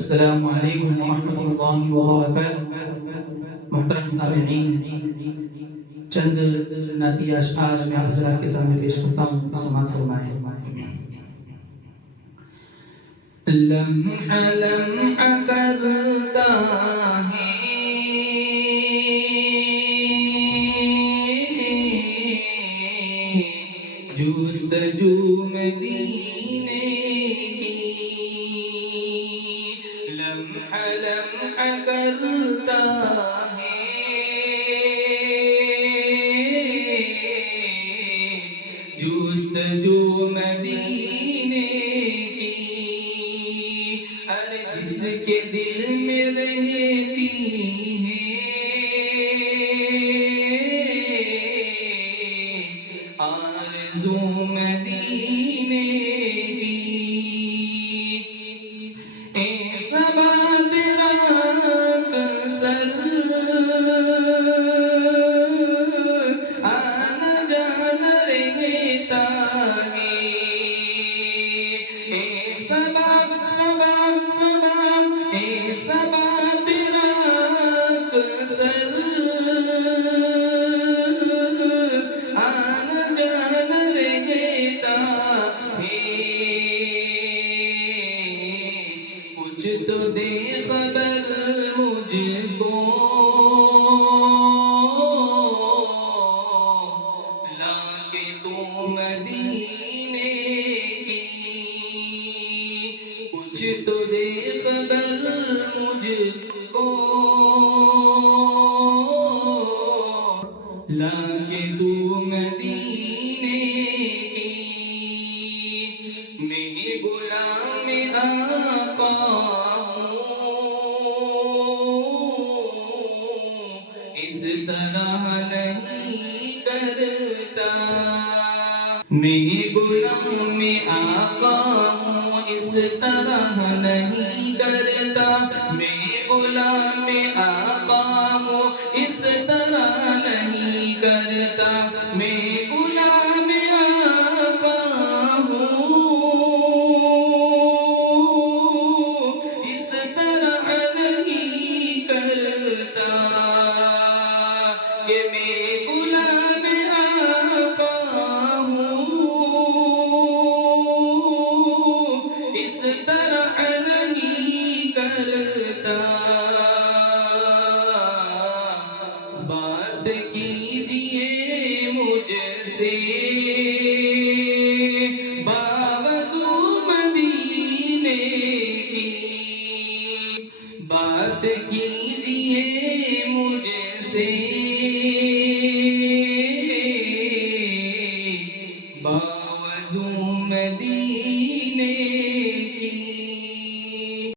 السلام علیکم ورحمۃ اللہ وبرکاتہ۔ محترم سامعین، چند نعتیہ اشعار میں آپ حضرات کے سامنے پیش کرتا ہوں، سماعت فرمائیں۔ لمحہ لمحہ کرتا ہے جستجو مدینے کی، لمحہ لمحہ کرتا ہے جستجو مدینے کی، ہر جس کے دل میں رہتی ہے آرزو مدینے کی۔ اے صبا تیرا اکثر آنا جانا رہتا ہے، اے صبا صبا صبا، اے صبا تیرا اکثر آنا جانا رہتا ہے، کچھ تو دے خبر مجھ کو لا کے تو مدینے کی، کچھ تو دے خبر مجھ کو لا کے تو مدینے کی۔ میں غلام آقا اس طرح نہیں کرتا، میں غلام آقا ہوں اس طرح نہیں کرتا، میں غلام آقا ہوں اس طرح نہیں کرتا، میں غلام آقا ہوں اس طرح نہیں کرتا، کہ میں غلام آقا ہوں اس طرح نہیں کرتا۔ بات کیجیے مجھ سے باوضو مدینے کی، بات کیجیے مجھ سے باوضو مدینے